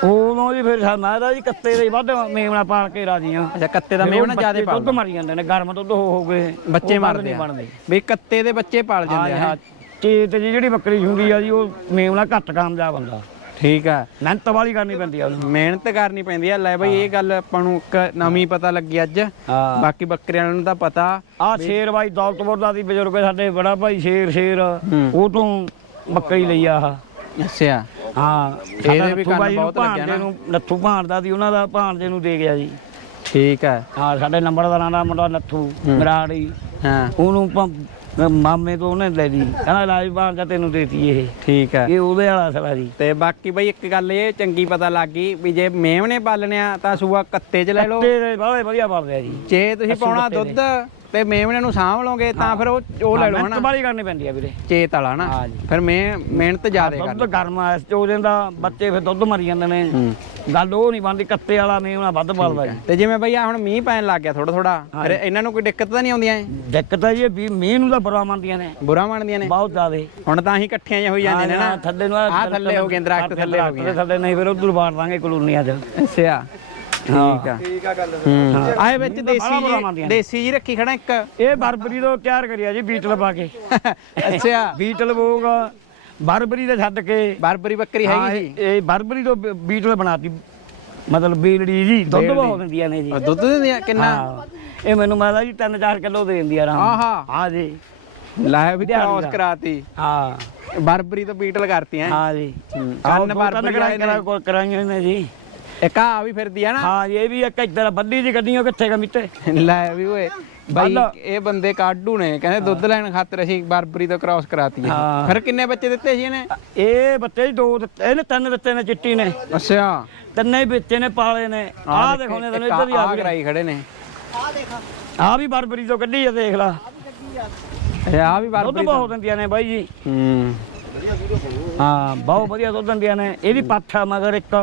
ਉਦੋਂ ਜੀ ਫਿਰ ਸਾ- ਮੈਂ ਤਾਂ ਜੀ ਕੱਤੇ ਦੇ ਵੱਧ ਮੇਮਣਾ ਪਾਲ ਕੇ ਰਾਜੀ ਆ ਅੱਛਾ ਕੱਤੇ ਦਾ ਮੇਵਣਾ ਜ਼ਿਆਦਾ ਦੁੱਧ ਮਰੀ ਜਾਂਦੇ ਨੇ ਗਰਮ ਦੁੱਧ ਹੋ ਹੋ ਗਏ ਬੱਚੇ ਉਹ ਵੱਧ ਮਰਦੇ ਨਹੀਂ ਆ। ਬਣਦੇ। ਵੀ ਕੱਤੇ ਦੇ ਬੱਚੇ ਪਾਲ ਹਾਂ ਜਾਂਦੇ ਜੀ, ਆ ਹਾਂ। ਚੇਤ ਜੀ ਜਿਹੜੀ ਬੱਕਰੀ ਹੁੰਦੀ ਆ ਜੀ ਉਹ ਮੇਮਣਾ ਘੱਟ ਕਾਮਯਾਬ ਹੁੰਦਾ। ਠੀਕ ਆ। ਮਿਹਨਤ ਵਾਲੀ ਕਰਨੀ ਪੈਂਦੀ ਆ ਉਹਨੂੰ। ਮਿਹਨਤ ਕਰਨੀ ਪੈਂਦੀ ਆ। ਲੈ ਬਈ ਇਹ ਗੱਲ ਆਪਾਂ ਨੂੰ ਇੱਕ ਨਵੀਂ ਪਤਾ ਲੱਗੀ ਅੱਜ। ਬਾਕੀ ਬੱਕਰੀਆਂ ਨੂੰ ਤਾਂ ਪਤਾ। ਆ ਸ਼ੇਰ ਬਾਈ ਦੌਲਤਪੁਰ ਦਾ ਦੀ ਬਜ਼ੁਰਗ ਸਾਡੇ। ਬੜਾ ਭਾਈ ਸ਼ੇਰ ਸ਼ੇਰ। ਉਹ ਤੋਂ ਬੱਕਰੀ ਲਈ ਆ ਅੱਛਾ। ਹਾਂ। ਇਹਦੇ ਵੀ ਕੰਨ ਬਹੁਤ ਲੱਗਿਆ ਨਾ। ਨੱਥੂ ਭਾਣਦਾ ਦੀ ਉਹਨਾਂ ਦਾ ਭਾਣਜੇ ਨੂੰ ਦੇ ਗਿਆ ਜੀ। ਠੀਕ ਆ। ਹਾਂ ਸਾਡੇ ਨੰਬਰਦਾਰਾਂ ਦਾ ਮੁੰਡਾ ਨੱਥੂ ਮਰਾੜੀ। ਹਾਂ। ਉਹਨੂੰ ਮਾਮੇ ਤੋਂ ਉਹਨੇ ਲੈ ਲਈ। ਕਹਿੰਦਾ ਇਲਾਜ ਭਾਣਜਾ ਤੈਨੂੰ ਦੇਤੀ ਇਹ। ਠੀਕ ਆ ਇਹ ਉਹਦੇ ਵਾਲਾ ਸਲਾ ਜੀ। ਤੇ ਬਾਕੀ ਬਈ ਇੱਕ ਗੱਲ ਇਹ ਚੰਗੀ ਪਤਾ ਲੱਗ ਗਈ ਵੀ ਜੇ ਮੇਵਣੇ ਪਾਲਣਿਆ ਤਾਂ ਸੂਆ ਕੱਤੇ 'ਚ ਲੈ ਲਓ। ਤੇਰੇ ਬਾਲੇ ਵਧੀਆ ਪਾਲਦੇ ਆ ਜੀ। ਜੇ ਤੁਸੀਂ ਪਾਉਣਾ ਦੁੱਧ ਤੇ ਮੇਵਣੇ ਨੂੰ ਸਾਂਭ ਲਓਗੇ ਤਾਂ ਫਿਰ ਉਹ ਉਹ ਲੈ ਲਓ ਮਿਹਨਤ ਹਨਾ। ਵਾਲੀ ਕਰਨੀ ਪੈਂਦੀ ਆ ਵੀਰੇ। ਚੇਤ ਵਾਲਾ ਨਾ। ਫਿਰ ਮੈਂ ਮਿਹਨਤ ਜ਼ਿਆਦਾ ਦੁੱਧ ਗਰਮ ਆ ਚ ਜਾਂਦਾ ਬੱਚੇ ਫਿਰ ਦੁੱਧ ਮਰੀ ਜਾਂਦੇ ਨੇ। ਗੱਲ ਉਹ ਨਹੀਂ ਬਣਦੀ ਕੱਤੇ ਵਾਲਾ ਮੇਮਣਾ ਵੱਧ ਪਾਲਦਾ ਜੀ। ਤੇ ਜਿਵੇਂ ਬਈ ਆ ਹੁਣ ਮੀਂਹ ਪੈਣ ਲੱਗ ਗਿਆ ਥੋੜਾ ਥੋੜਾ ਫਿਰ ਇਹਨਾਂ ਨੂੰ ਕੋਈ ਦਿੱਕਤ ਤਾਂ ਨਹੀਂ ਆਉਂਦੀਆਂ ਇਹ? ਦਿੱਕਤ ਆ ਜੀ ਇਹ ਵੀ ਮੀਂਹ ਨੂੰ ਤਾਂ ਬੁਰਾ ਮੰਨਦੀਆਂ ਨੇ। ਬੁਰਾ ਮੰਨਦੀਆਂ ਨੇ। ਬਹੁਤ ਜ਼ਿਆਦੇ। ਹੁਣ ਤਾਂ ਹੀ ਇਕੱਠੀਆਂ ਜਿਹੀਆਂ ਹੋਈ ਜਾਂਦੀਆਂ ਨੇ ਨਾ। ਥੱਲੇ ਨੂੰ ਆਹ ਥੱਲੇ ਹੋ ਗਏ ਦਰਖਤ ਥੱਲੇ ਹੋ ਗਏ ਥੱਲੇ ਨਹੀਂ ਫਿਰ ਉਧਰ ਬਾੜ ਦਾਂਗੇ ਕਲੋਨੀਆਂ 'ਚ ਅੱਛਾ। ਠੀਕ ਆ। ਠੀਕ ਆ ਗੱਲ। ਹੂੰ। ਆਏ ਵਿੱਚ ਬੜਾ ਬੁਰਾ ਦੇਸੀ ਮੰਨਦੀਆਂ ਜੀ ਨੇ। ਦੇਸੀ ਜੀ ਰੱਖੀ ਖੜਾ ਇੱਕ। ਇਹ ਬਰਬਰੀ ਤੋਂ ਤਿਆਰ ਕਰਿਆ ਜੀ ਬੀਟਲ ਪਾ ਕੇ। <laughs> ਅੱਛਾ। ਬੀਟਲ ਬੋਗ ਬਰਬਰੀ ਦੇ ਛੱਡ ਕੇ। ਬਰਬਰੀ ਬੱਕਰੀ ਹਾਂ, ਹੈਗੀ ਸੀ ਇਹ ਬਰਬਰੀ ਤੋਂ ਬੀਟਲ ਬਣਾਤੀ। ਮਤਲਬ ਬੀਲੜੀ ਜੀ ਦੁੱਧ। ਬਹੁਤ ਦਿੰਦੀਆਂ ਨੇ ਜੀ। ਦੁੱਧ ਦਿੰਦੀ ਆ ਕਿੰਨਾ ਇਹ ਮੈਨੂੰ ਮਾਦਾ ਜੀ 3-4 ਕਿਲੋ ਦੇ ਦਿੰਦੀ ਆ ਆਰਾਮ। ਆਹਾ। ਹਾਂ ਜੀ। ਲੈ ਵੀ ਕ੍ਰਾਸ। ਕਰਾਤੀ। ਹਾਂ। ਬਰਬਰੀ ਤੋਂ ਬੀਟਲ ਕਰਤੀ ਹੈ? ਹਾਂ ਜੀ। ਕੰਨ ਬਰਬਰੀ ਕਰਾਈਆਂ ਨੇ ਜੀ। ਇੱਕ ਆ ਵੀ ਫਿਰਦੀ ਆ ਨਾ। ਹਾਂ ਜੀ, ਇਹ ਵੀ ਇੱਕ ਇੱਧਰ ਬੱਦੀ ਦੀ ਗੱਡੀਆਂ ਕਿੱਥੇ ਗਾ ਮਿੱਤੇ? ਲੈ ਵੀ ਓਏ ਬਾਈ। ਇਹ ਬੰਦੇ ਕਾਡੂ ਨੇ ਕਹਿੰਦੇ ਦੁੱਧ ਲੈਣ ਖਾਤਰ ਅਸੀਂ ਬਰਬਰੀ ਤੋਂ ਕ੍ਰਾਸ ਕਰਾਤੀ ਹੈ ਹਾਂ। ਫਿਰ ਕਿੰਨੇ ਬੱਚੇ ਦਿੱਤੇ ਸੀ ਇਹਨੇ? ਇਹ ਬੱਚੇ ਜੀ ਦੋ ਦਿੱਤੇ ਇਹਨੇ ਤਿੰਨ ਦਿੱਤੇ ਨੇ ਚਿੱਟੀ ਨੇ। ਅੱਛਾ। ਤਿੰਨੇ ਹੀ ਬੱਚੇ ਨੇ ਪਾਲੇ ਨੇ। ਆਹ ਦੇਖੋਨੇ ਤੈਨੂੰ ਇੱਧਰ ਹੀ ਆ ਆ। ਕਰਾਈ ਖੜੇ ਨੇ। ਆ ਵੀ ਬਰਬਰੀ ਤੋਂ ਕੱਢੀ ਆ ਦੇਖ ਲਾ। ਇਹ ਆ ਵੀ ਦੁੱਧ ਬਰਬਰੀ ਬਹੁਤ ਦਿੰਦੀਆਂ ਨੇ ਬਾਈ ਜੀ। ਹੂੰ। ਹਾਂ ਬਹੁਤ ਵਧੀਆ ਦੁੱਧ ਦਿੰਦੀਆਂ ਨੇ। ਇਹਦੀ ਪਾਠਾ ਮਗਰ ਇੱਕ।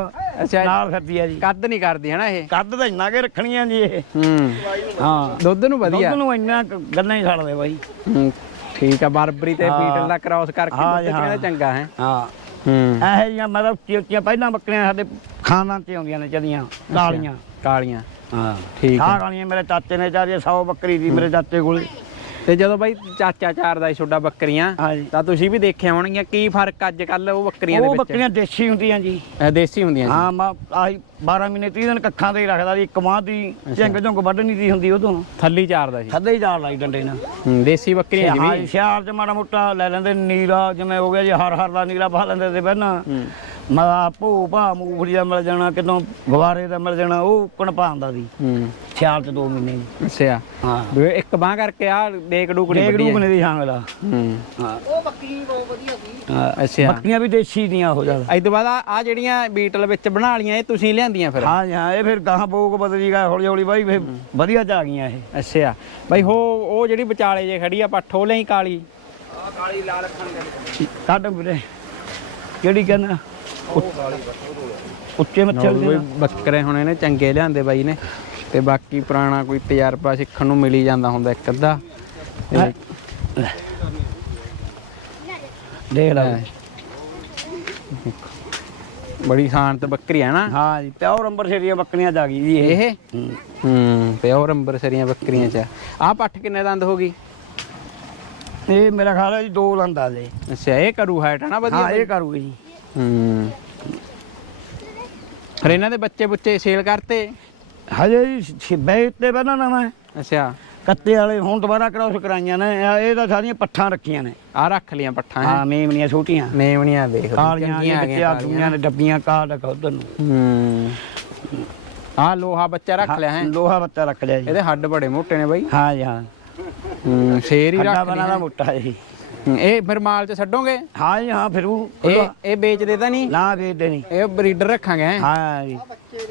ਅੱਛਾ। ਨਾਲ ਫਿਰਦੀ ਆ ਜੀ। ਕੱਦ ਨਹੀਂ ਕਰਦੀ ਹੈ ਨਾ ਇਹ? ਕੱਦ ਤਾਂ ਇੰਨਾ ਕੇ ਰੱਖਣੀਆਂ ਜੀ ਇਹ। ਹੂੰ। ਹਾਂ। ਦੁੱਧ ਨੂੰ ਵਧੀਆ। ਦੁੱਧ ਨੂੰ ਇੰਨਾ ਕੁ ਗੱਲਾਂ ਹੀ ਛੱਡਦੇ ਬਾਈ। ਹੂੰ, ਠੀਕ ਆ ਬਰਬਰੀ ਤੇ ਹਾਂ। ਬੀਟਲ ਦਾ ਕ੍ਰਾਸ ਕਰਕੇ ਹਾਂ ਦੁੱਧ ਜੀ, ਹਾਂ। ਚੰਗਾ ਹੈ। ਹਾਂ। ਹੂੰ। ਇਹੋ ਜਿਹੀਆਂ ਮਤਲਬ ਉੱਚੀਆਂ ਉੱਚੀਆਂ ਪਹਿਲਾਂ ਬੱਕਰੀਆਂ ਸਾਡੇ ਖਾਨਾਂ ਤੇ ਆਉਂਦੀਆਂ ਨੇ ਚਦੀਆਂ ਕਾਲੀਆਂ। ਕਾਲੀਆਂ। ਹਾਂ ਠੀਕ ਹੈ ਕਾਲੀਆਂ ਮੇਰੇ ਚਾਚੇ ਨੇ ਚਾਰੀਏ 100 ਬੱਕਰੀ ਦੀ ਮੇਰੇ ਚਾਚੇ ਕੋਲੇ। ਤੇ ਜਦੋਂ ਬਾਈ ਚਾਚਾ ਚਾਰਦਾ ਸੀ ਛੋਡਾ ਬੱਕਰੀਆਂ ਹਾਂਜੀ। ਤਾਂ ਤੁਸੀਂ ਵੀ ਦੇਖਿਆ ਹੋਣਗੀਆਂ ਕੀ ਫ਼ਰਕ ਅੱਜ ਕੱਲ ਉਹ ਬੱਕਰੀਆਂ ਦੇ ਉਹ ਵਿੱਚ? ਬੱਕਰੀਆਂ ਦੇਸੀ ਹੁੰਦੀਆਂ ਜੀ। ਇਹ ਦੇਸੀ ਹੁੰਦੀਆਂ ਹਾਂ ਮਾ ਆਹੀ 12 ਮਹੀਨੇ 30 ਦਿਨ ਕੱਖਾਂ ਤੇ ਹੀ ਰੱਖਦਾ ਸੀ ਇੱਕ ਮਾਂ ਦੀ ਝੰਗ ਝੰਗ ਵੱਢਣੀ ਦੀ ਹੁੰਦੀ ਉਦੋਂ। ਥੱਲੀ ਚਾਰਦਾ ਸੀ। ਥੱਲੇ ਹੀ ਜਾਲ ਲਾਈ ਡੰਡੇ ਨਾਲ। ਹੂੰ, ਦੇਸੀ ਬੱਕਰੀਆਂ ਸੀ ਹਾਂ ਵੀ ਚ ਮਾੜਾ ਮੋਟਾ ਲੈ ਲੈਂਦੇ ਨੀਰਾ ਜਿਵੇਂ ਹੋ ਗਿਆ ਜੀ ਹਰ ਹਰ ਦਾ ਨੀਰਾ ਪਾ ਲੈਂਦੇ ਤੇ ਪਹਿਲਾਂ। ਮਾ ਭੂ ਭਾ ਮੂੰਗਫਲੀ ਦਾ ਮਿਲ ਜਾਣਾ ਕਿਤੋਂ ਗਵਾਰੇ ਦਾ ਮਿਲ ਜਾਣਾ ਉਹ ਕਣ ਪਾਉਂਦਾ ਸੀ ਹੂੰ। ਸਿਆਲ ਚ 2 ਮਹੀਨੇ ਜੀ। ਅੱਛਾ। ਹਾਂ। ਵੀ ਇੱਕ ਬਾਹ ਕਰਕੇ ਆ ਡੇਕ ਡੂਕ ਨਹੀਂ ਡੇਗ ਵੱਡੀ ਡੂਗ ਨੇ ਦੀ ਹਾਂਗਲਾ। ਹੂੰ। ਹਾਂ। ਉਹ ਬੱਕਰੀ ਬਹੁਤ ਵਧੀਆ ਸੀ। ਅੱਛਾ। ਬੱਕਰੀਆਂ ਵੀ ਦੇਸੀ ਦੀਆਂ ਹੋ ਜਾਂਦਾ ਇਸ ਤੋਂ ਬਾਅਦ ਆ ਜਿਹੜੀਆਂ ਬੀਟਲ ਵਿੱਚ ਬਣਾ ਲੀਆਂ ਇਹ ਤੁਸੀਂ ਲਿਆਂਦੀਆਂ ਫਿਰ? ਹਾਂ ਜੀ, ਹਾਂ ਇਹ ਫਿਰ ਗਾਹਾਂ ਬੋਕ ਬਦਲੀ ਗਿਆ ਹੌਲੀ ਹੌਲੀ ਬਾਈ ਫਿਰ ਵਧੀਆ ਚ ਆ ਗਈਆਂ ਇਹ। ਅੱਛਾ। ਬਾਈ ਹੋ ਉਹ ਜਿਹੜੀ ਵਿਚਾਲੇ ਜੇ ਖੜੀ ਆ ਪੱਠ ਲਈ ਕਾਲੀ? ਕੱਢ ਵੀਰੇ। ਕਿਹੜੀ ਕਹਿੰਦਾ? ਉੱਚੇ ਮੱਛਰ ਕੋਈ ਬੱਕਰੇ ਹੁਣ ਇਹਨੇ ਚੰਗੇ ਲਿਆਂਦੇ ਬਾਈ ਨੇ। ਤੇ ਬਾਕੀ ਪੁਰਾਣਾ ਕੋਈ ਤਜਰਬਾ ਸਿੱਖਣ ਨੂੰ ਮਿਲ ਹੀ ਜਾਂਦਾ ਹੁੰਦਾ ਇੱਕ ਅੱਧਾ। ਤੇ? ਦੇਖ ਲੈ। ਬੜੀ ਸ਼ਾਂਤ ਬੱਕਰੀ ਹੈ ਨਾ। ਹਾਂ ਜੀ ਪਿਓਰ ਅੰਬਰ ਸ਼ੇਰੀਆਂ ਬੱਕਰੀਆਂ ਚ ਆ ਗਈ ਜੀ ਇਹ। ਹੂੰ। ਪਿਓਰ ਅੰਬਰਸਰੀਆਂ ਬੱਕਰੀਆਂ ਚ ਆਹ ਪੱਠ ਕਿੰਨੇ ਦੰਦ ਹੋ ਗਈ? ਇਹ ਮੇਰਾ ਖਿਆਲ ਹੈ ਜੀ ਦੋ ਲੰਦਾ ਦੇ ਅੱਛਾ ਇਹ ਕਰੂ ਹਾਈਟ ਹੈ ਨਾ ਵਧੀਆ ਹਾਂ ਇਹ ਕਰੂਗੀ ਜੀ। ਹੂੰ। ਫਿਰ ਇਹਨਾਂ ਦੇ ਬੱਚੇ ਬੁੱਚੇ ਸੇਲ ਕਰਤੇ? ਹਜੇ ਜੀ ਬੈਠ ਤੇ ਪਹਿਲਾਂ ਨਾ ਮੈਂ ਅੱਛਾ। ਕੱਤੇ ਵਾਲੇ ਹੁਣ ਦੁਬਾਰਾ ਕਰਾਉਸ ਕਰਾਈਆਂ ਨੇ। ਇਹ ਇਹ ਤਾਂ ਸਾਰੀਆਂ ਪੱਠਾਂ ਰੱਖੀਆਂ ਨੇ। ਆ ਰੱਖ ਲੀਆਂ ਪੱਠਾਂ ਹਾਂ? ਮੇਮਨੀਆਂ ਛੋਟੀਆਂ। ਨੇਵਣੀਆਂ ਦੇਖ ਕਾਲੀਆਂ ਚੰਗੀਆਂ ਆ ਬੱਚੇ ਗਈਆਂ ਆਦੂਆਂ ਨੇ ਡੱਬੀਆਂ ਕਾਲ ਰੱਖ ਉਧਰ ਨੂੰ। ਹੂੰ। ਆ ਲੋਹਾ ਬੱਚਾ ਰੱਖ ਲਿਆ ਹੈ? ਲੋਹਾ ਬੱਤਾ ਰੱਖ ਲਿਆ ਜੀ। ਇਹਦੇ ਹੱਡ ਬੜੇ ਮੋਟੇ ਨੇ ਬਾਈ। ਹਾਂ ਜੀ ਹਾਂ। ਹੂੰ ਸ਼ੇਰ ਹੀ ਅੱਡਾ ਰੱਖ ਬਣਾ ਲਿਆ ਦਾ ਮੋਟਾ ਜੀ ਇਹ ਫਿਰ ਮਾਲ ਚ ਛੱਡੋਗੇ? ਹਾਂ ਜੀ ਹਾਂ ਫਿਰ ਉਹ ਇਹ ਇਹ ਵੇਚਦੇ ਤਾਂ ਨਹੀਂ? ਨਾ ਵੇਚਦੇ ਨਹੀਂ। ਇਹ ਬਰੀਡਰ ਰੱਖਾਂਗੇ ਹੈਂ? ਹਾਂ ਜੀ।